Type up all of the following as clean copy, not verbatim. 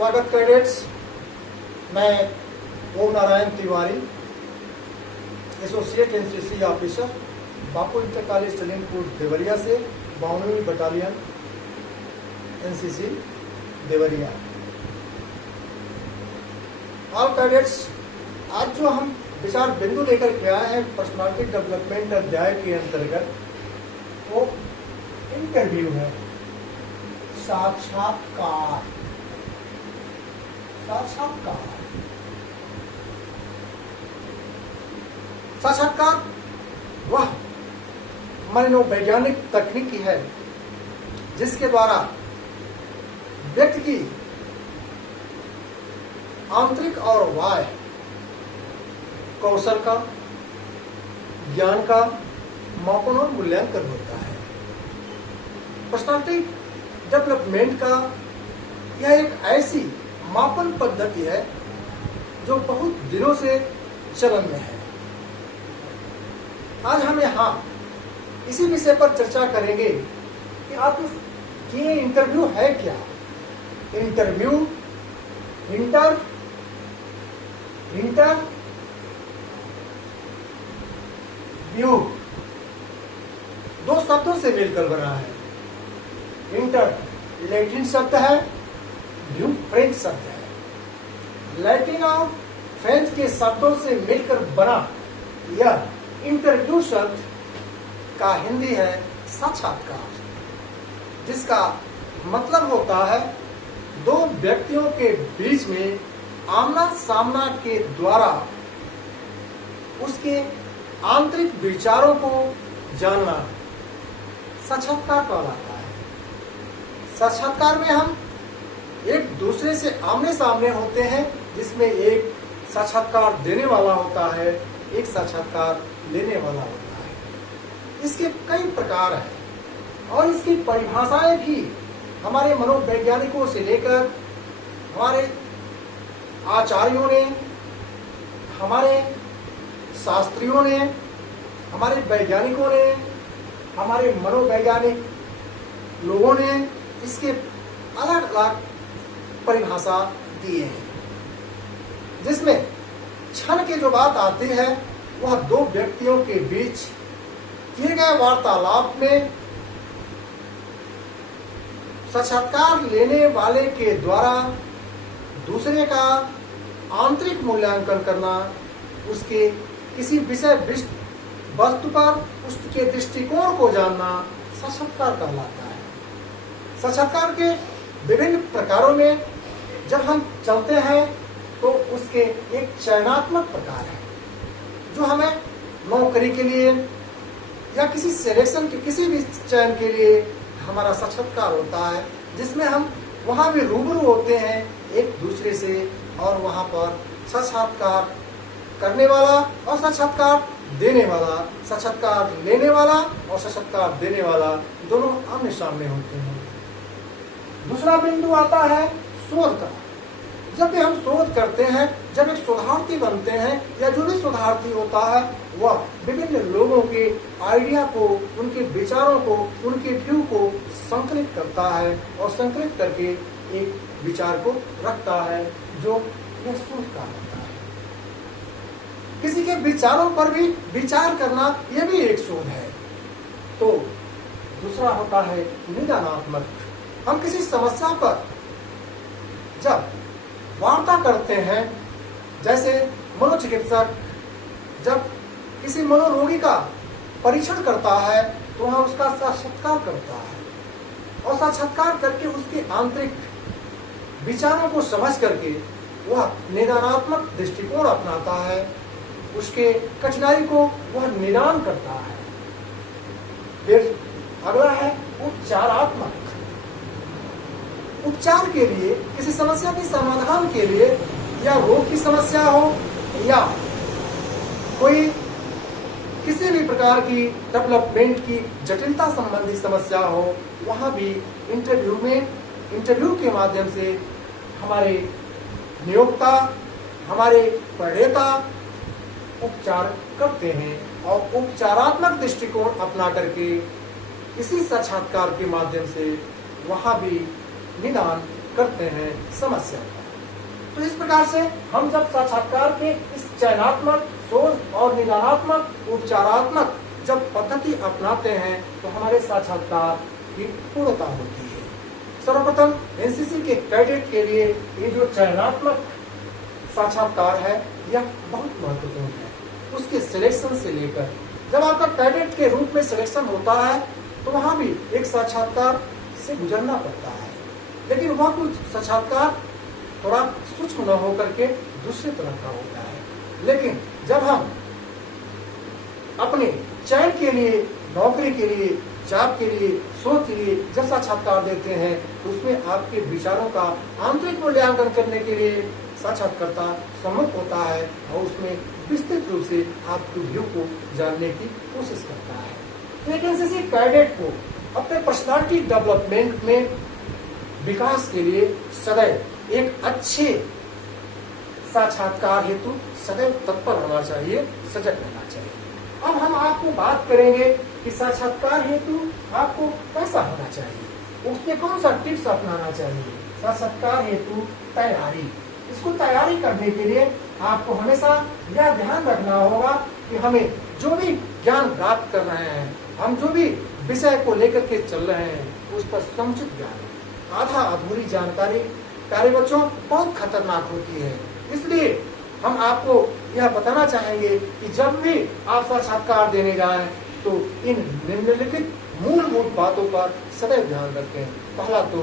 स्वागत कैडेट्स। मैं Om Narayan Tiwari, associate NCC officer, Bapu inter college Salimpur Deoria से 52वीं battalion NCC Deoria. All cadets, आज जो हम विचार बिंदु लेकर के आए हैं पर्सनालिटी डेवलपमेंट अध्याय के अंतर्गत, वो इंटरव्यू है। साक्षात्कार वह मनोवैज्ञानिक तकनीक है जिसके द्वारा व्यक्ति की आंतरिक और बाह्य कौशल का, ज्ञान का मापन और मूल्यांकन होता है। पर्सनालिटी डेवलपमेंट का यह एक ऐसी मापन पद्धति है जो बहुत दिनों से चलन में है। आज हम यहाँ इसी विषय पर चर्चा करेंगे कि आप ये इंटरव्यू है क्या। इंटरव्यू व्यू दो शब्दों से मिलकर बना है। इंटर लैटिन शब्द है, व्यू फ्रेंच शब्द है। लैटिन और फ्रेंच के शब्दों से मिलकर बना यह इंटरव्यू शब्द का हिंदी है साक्षात्कार, जिसका मतलब होता है दो व्यक्तियों के बीच में आमना सामना के द्वारा उसके आंतरिक विचारों को जानना साक्षात्कार कहलाता है। साक्षात्कार में हम एक दूसरे से आमने सामने होते हैं, जिसमें एक साक्षात्कार देने वाला होता है, एक साक्षात्कार लेने वाला होता है। इसके कई प्रकार हैं और इसकी परिभाषाएं भी हमारे मनोवैज्ञानिकों से लेकर हमारे आचार्यों ने, हमारे शास्त्रियों ने, हमारे वैज्ञानिकों ने, हमारे मनोवैज्ञानिक लोगों ने इसके अलग अलग परिभाषा दिए हैं, जिसमें क्षण की जो बात आती है वह दो व्यक्तियों के बीच किए गए वार्तालाप में साक्षात्कार लेने वाले के द्वारा दूसरे का आंतरिक मूल्यांकन करना, उसके किसी विषय वस्तु पर उसके दृष्टिकोण को जानना साक्षात्कार कहलाता है। साक्षात्कार के विभिन्न प्रकारों में जब हम चलते हैं तो उसके एक चयनात्मक प्रकार है जो हमें नौकरी के लिए या किसी सिलेक्शन के किसी भी चयन के लिए हमारा साक्षात्कार होता है, जिसमें हम वहां भी रूबरू होते हैं एक दूसरे से, और वहां पर साक्षात्कार करने वाला और साक्षात्कार देने वाला, साक्षात्कार लेने वाला और साक्षात्कार देने वाला दोनों आमने सामने होते हैं। दूसरा बिंदु आता है शोध का। जब भी हम शोध करते हैं, जब एक शोधार्थी बनते हैं या जो भी शोधार्थी होता है वह विभिन्न लोगों के आइडिया को, उनके विचारों को, उनके व्यू को संकलित करता है और संकलित करके एक विचार को रखता है, जो यह शोध का होता है। किसी के विचारों पर भी विचार करना यह भी एक शोध है। तो दूसरा होता है निदानात्मक। हम किसी समस्या पर जब वार्ता करते हैं, जैसे मनोचिकित्सक जब किसी मनोरोगी का परीक्षण करता है तो वह उसका साक्षात्कार करता है और साक्षात्कार करके उसके आंतरिक विचारों को समझ करके वह निदानात्मक दृष्टिकोण अपनाता है, उसके कठिनाई को वह निदान करता है। फिर अगला है उपचारात्मक। उपचार के लिए, किसी समस्या के समाधान के लिए, या रोग की समस्या हो या कोई किसी भी प्रकार की डेवलपमेंट की जटिलता संबंधी समस्या हो, वहां भी इंटरव्यू के माध्यम से हमारे नियोक्ता, हमारे पढ़ेता उपचार करते हैं और उपचारात्मक दृष्टिकोण अपना करके इसी साक्षात्कार के माध्यम से वहां भी निदान करते हैं समस्या का। तो इस प्रकार से हम जब साक्षात्कार के इस चयनात्मक, शोध और निदानात्मक, उपचारात्मक जब पद्धति अपनाते हैं तो हमारे साक्षात्कार की पूर्णता होती है। सर्वप्रथम एनसीसी के कैडेट के लिए ये जो चयनात्मक साक्षात्कार है यह बहुत महत्वपूर्ण है। उसके सिलेक्शन से लेकर जब आपका कैडेट के रूप में सिलेक्शन होता है तो वहां भी एक साक्षात्कार से गुजरना पड़ता है, लेकिन वह कुछ साक्षात्कार थोड़ा सूक्ष्म न होकर के दूसरे तरह का होता है। लेकिन जब हम अपने चयन के लिए, नौकरी के लिए, जॉब के लिए, शोध के लिए जब साक्षात्कार देते हैं तो उसमें आपके विचारों का आंतरिक मूल्यांकन करने के लिए साक्षात्कारकर्ता सम्मुख होता है और उसमें विस्तृत रूप से आपके व्यू को जानने की कोशिश करता है। एक एनसीसी कैडेट को अपने पर्सनालिटी डेवलपमेंट में विकास के लिए सदैव एक अच्छे साक्षात्कार हेतु सदैव तत्पर होना चाहिए, सजग रहना चाहिए। अब हम आपको बात करेंगे कि साक्षात्कार हेतु आपको कैसा होना चाहिए, उसमें कौन सा टिप्स अपनाना चाहिए। साक्षात्कार हेतु तैयारी, इसको तैयारी करने के लिए आपको हमेशा यह ध्यान रखना होगा कि हमें जो भी ज्ञान प्राप्त कर रहे हैं, हम जो भी विषय को लेकर के चल रहे हैं उस पर समुचित ज्ञान। आधा अधूरी जानकारी प्यारे बच्चों बहुत खतरनाक होती है। इसलिए हम आपको यह बताना चाहेंगे कि जब भी आप साक्षात्कार देने जाएं तो इन निम्नलिखित मूलभूत बातों पर सदैव ध्यान रखें। पहला तो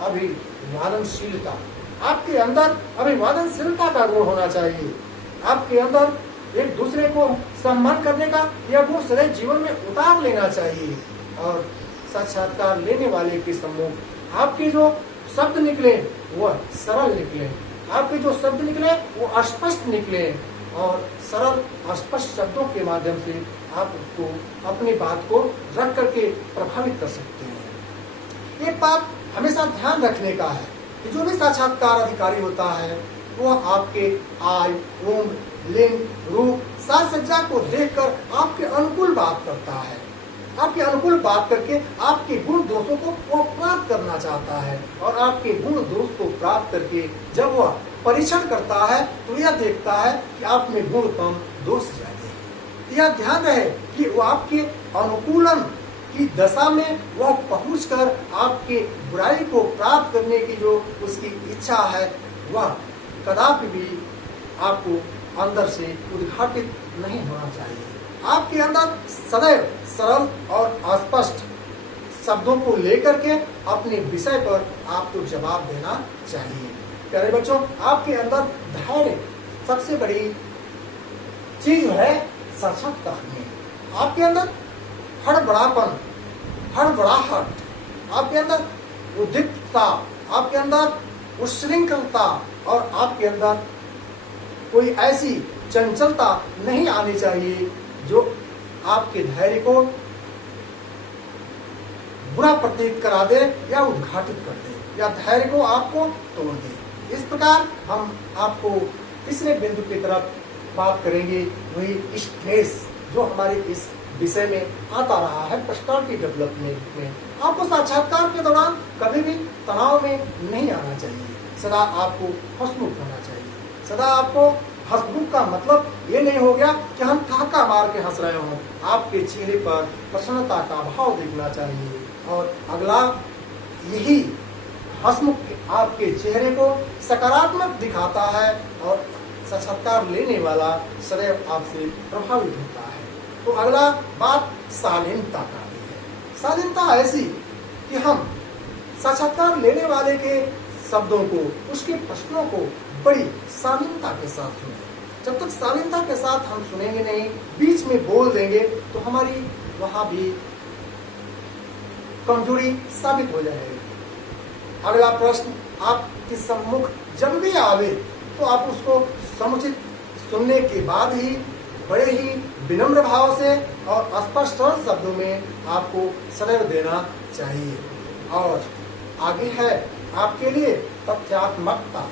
अभिवादनशीलता, आपके अंदर अभिवादनशीलता का गुण होना चाहिए। आपके अंदर एक दूसरे को सम्मान करने का यह गुण सदैव जीवन में उतार लेना चाहिए। और साक्षात्कार लेने वाले के सम्मुख आपके जो शब्द निकले वह सरल निकले, आपके जो शब्द निकले वो अस्पष्ट निकले और सरल स्पष्ट शब्दों के माध्यम से आप उसको, अपनी बात को रख करके प्रभावित कर सकते हैं। एक बात हमेशा ध्यान रखने का है कि जो भी साक्षात्कार अधिकारी होता है वह आपके आय, उम्र, लिंग, रूप, साज सज्जा को देखकर आपके अनुकूल बात करता है। आपके अनुकूल बात करके आपके गुण दोषों को वो प्राप्त करना चाहता है और आपके गुण दोष को प्राप्त करके जब वह परीक्षण करता है तो यह देखता है कि आप में गुण कम, दोष ज्यादा है। यह ध्यान रहे कि वो आपके अनुकूलन की दशा में वह पहुंचकर आपके बुराई को प्राप्त करने की जो उसकी इच्छा है वह कदापि भी आपको अंदर से उद्घाटित नहीं होना चाहिए। आपके अंदर सदैव सरल और स्पष्ट शब्दों को लेकर के अपने विषय पर आपको जवाब देना चाहिए। प्यारे बच्चों, आपके अंदर धैर्य सबसे बड़ी चीज है साक्षात्कार में। आपके अंदर हड़बड़ापन, हड़बड़ाहट, आपके अंदर उद्रिक्तता, आपके अंदर उच्छृंखलता और आपके अंदर कोई ऐसी चंचलता नहीं आनी चाहिए जो आपके धैर्य को बुरा प्रतीत करा दे या उद्घाटित कर दे या धैर्य को आपको तोड़ दे। इस प्रकार हम आपको तीसरे बिंदु की तरफ बात करेंगे, वही स्ट्रेस जो हमारे इस विषय में आता रहा है पर्सनालिटी डेवलपमेंट में। आपको साक्षात्कार के दौरान कभी भी तनाव में नहीं आना चाहिए। सदा आपको हंसमुख होना चाहिए। सदा आपको हंसमुख का मतलब ये नहीं हो गया कि हम ठहाका मार के हंस रहे हों। आपके चेहरे पर प्रसन्नता का भाव दिखना चाहिए और अगला यही हंसमुख आपके चेहरे को सकारात्मक दिखाता है और साक्षात्कार लेने वाला सदैव आपसे प्रभावित होता है। तो अगला बात शालीनता का भी है। शालीनता ऐसी कि हम साक्षात्कार लेने वाले के शब्दों को, उसके प्रश्नों को बड़ी शालीनता के साथ सुने। जब तक शालीनता के साथ हम सुनेंगे नहीं, बीच में बोल देंगे तो हमारी वहां भी कमजोरी साबित हो जाएगी। अगला प्रश्न आपके सम्मुख जब भी आवे तो आप उसको समुचित सुनने के बाद ही बड़े ही विनम्र भाव से और स्पष्ट शब्दों में आपको सदैव देना चाहिए। और आगे है आपके लिए तथ्यात्मकता।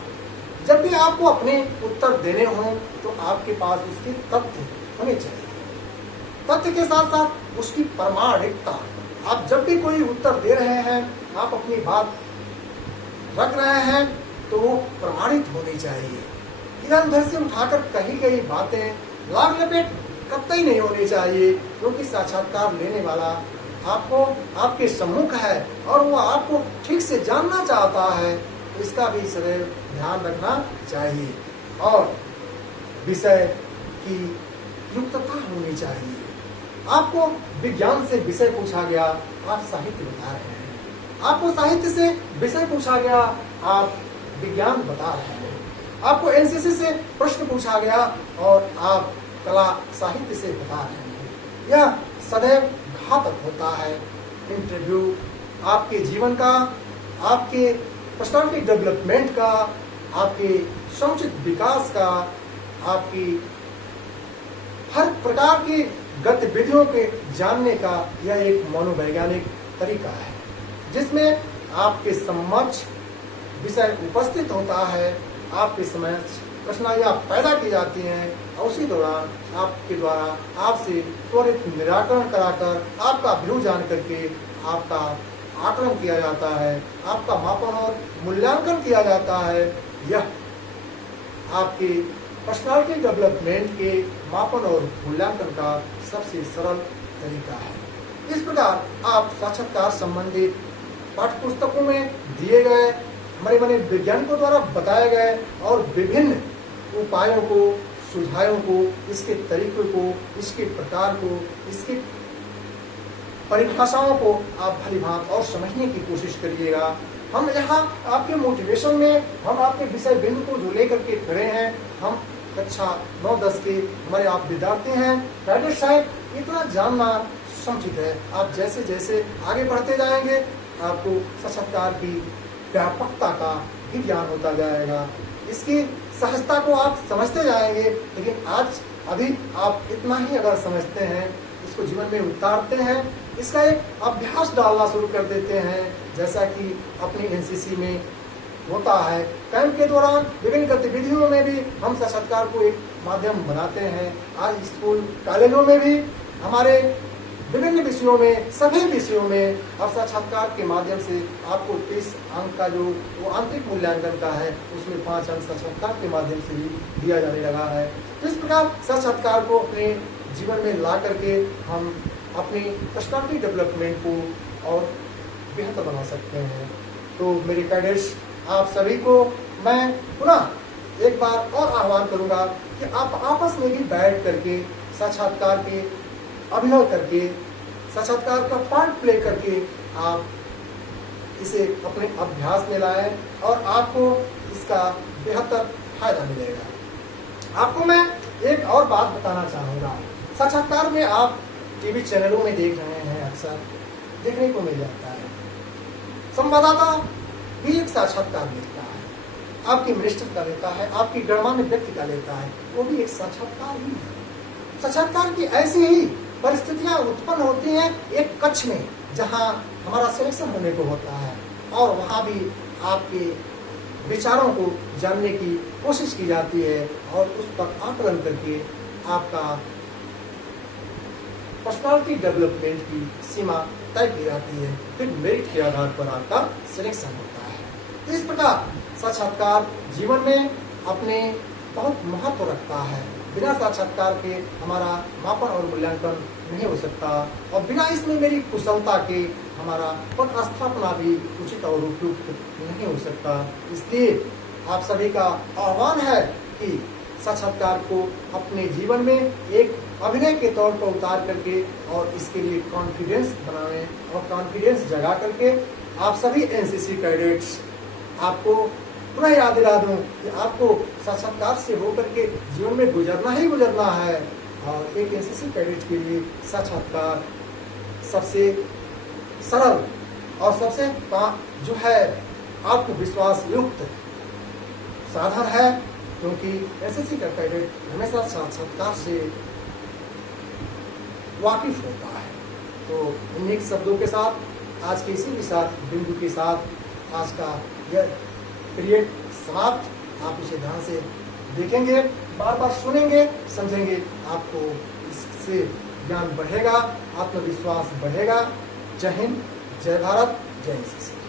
जब भी आपको अपने उत्तर देने हों तो आपके पास उसके तथ्य होने चाहिए। तथ्य के साथ साथ उसकी प्रामाणिकता। आप जब भी कोई उत्तर दे रहे हैं, आप अपनी बात रख रहे हैं तो वो प्रमाणित होनी चाहिए। इधर उधर से उठाकर कही गई बातें लाग लपेट कतई नहीं होनी चाहिए, क्योंकि साक्षात्कार लेने वाला आपको आपके सम्मुख है और वो आपको ठीक से जानना चाहता है, तो इसका भी सदैव ध्यान रखना चाहिए। और विषय की युक्तता होनी चाहिए। आपको विज्ञान से विषय पूछा गया, आप साहित्य बता रहे हैं। आपको साहित्य से विषय पूछा गया, आप विज्ञान बता रहे हैं। आपको एनसीसी से प्रश्न पूछा गया और आप कला साहित्य से बता रहे हैं। यह सदैव घातक होता है। इंटरव्यू आपके जीवन का, आपके पर्सनालिटी डेवलपमेंट का, आपके समुचित विकास का, आपकी हर प्रकार की गतिविधियों के जानने का यह एक मनोवैज्ञानिक तरीका है, जिसमें आपके समक्ष विषय उपस्थित होता है, आपके समक्ष कठिनाइयाँ पैदा की जाती हैं और उसी दौरान आपके द्वारा आपसे त्वरित निराकरण कराकर आपका व्यू जान करके आपका आकलन किया जाता है, आपका मापन और मूल्यांकन किया जाता है। यह आपके पर्सनालिटी डेवलपमेंट के मापन और मूल्यांकन का सबसे सरल तरीका है। इस प्रकार आप साक्षात्कार संबंधित पाठ्य पुस्तकों में दिए गए हमारे बने वैज्ञानिकों द्वारा बताए गए और विभिन्न उपायों को, सुझावों को, इसके तरीकों को, इसके प्रकार को, इसकी परिभाषाओं को आप भलीभांत और समझने की कोशिश करिएगा। हम यहाँ आपके मोटिवेशन में हम आपके विषय बिंदु को जो लेकर के खड़े हैं, हम कक्षा 9-10 के हमारे आप विद्यार्थी हैं। कैडेट साहब, इतना जानना समुचित है। आप जैसे जैसे आगे बढ़ते जाएंगे आपको साक्षात्कार की व्यापकता का भी ज्ञान होता जाएगा, इसकी सहजता को आप समझते जाएंगे। लेकिन आज अभी आप इतना ही अगर समझते हैं, इसको जीवन में उतारते हैं, इसका एक अभ्यास डालना शुरू कर देते हैं, जैसा कि अपनी एनसीसी में होता है। कैंप के दौरान विभिन्न गतिविधियों में भी हम साक्षात्कार को एक माध्यम बनाते हैं। आज स्कूल कॉलेजों में भी हमारे विभिन्न विषयों में, सभी विषयों में अब साक्षात्कार के माध्यम से आपको 30 अंक का जो वो आंतरिक मूल्यांकन का है, उसमें 5 अंक साक्षात्कार के माध्यम से भी दिया जाने लगा है। तो इस प्रकार साक्षात्कार को अपने जीवन में ला करके हम अपनी पर्सनालिटी डेवलपमेंट को और बेहतर बना सकते हैं। तो मेरे कैडेट्स, आप सभी को मैं पुनः एक बार और आह्वान करूंगा कि आप आपस में भी बैठ करके साक्षात्कार के अभिनय करके, साक्षात्कार का पार्ट प्ले करके आप इसे अपने अभ्यास में लाएं और आपको इसका बेहतर फायदा मिलेगा। आपको मैं एक और बात बताना चाहूँगा। साक्षात्कार में आप टीवी चैनलों में देख रहे हैं, अक्सर देखने को मिल जाता है, संवाददाता भी एक साक्षात्कार लेता है, आपकी मिनिस्टर का लेता है, आपकी गणमान्य व्यक्ति का लेता है, वो भी एक साक्षात्कार ही है। साक्षात्कार की ऐसी ही परिस्थितियां उत्पन्न होती हैं एक कक्ष में, जहां हमारा सिलेक्शन होने को होता है और वहां भी आपके विचारों को जानने की कोशिश की जाती है और उस पर आकलन करके आपका पर्सनालिटी डेवलपमेंट की सीमा तय की जाती है। फिर मेरिट के आधार पर आपका सिलेक्शन होता है। तो इस प्रकार साक्षात्कार जीवन में अपने बहुत महत्व रखता है। बिना साक्षात्कार के हमारा मापन और मूल्यांकन नहीं हो सकता और बिना इसमें मेरी कुशलता के हमारा पद स्थापना भी उचित और उपयुक्त नहीं हो सकता। इसलिए आप सभी का आह्वान है कि साक्षात्कार को अपने जीवन में एक अभिनय के तौर पर उतार करके और इसके लिए कॉन्फिडेंस बनाएं और कॉन्फिडेंस जगा करके आप सभी एनसीसी कैडेट्स, आपको पुनः याद दिला दूं कि आपको साक्षात्कार से होकर के जीवन में गुजरना ही गुजरना है और एक एनसीसी कैडेट के लिए साक्षात्कार सबसे सरल और सबसे जो है आत्मविश्वास युक्त साधन है, क्योंकि एनसीसी का कैडेट हमेशा साक्षात्कार से वाकिफ होता है। तो इन्हीं शब्दों के साथ आज के इसी बिंदु के साथ आज का यह पीरियड समाप्त। आप इसे ध्यान से देखेंगे, बार बार सुनेंगे, समझेंगे, आपको इससे ज्ञान बढ़ेगा, आत्मविश्वास बढ़ेगा। जय हिंद, जय भारत, जय एनसीसी।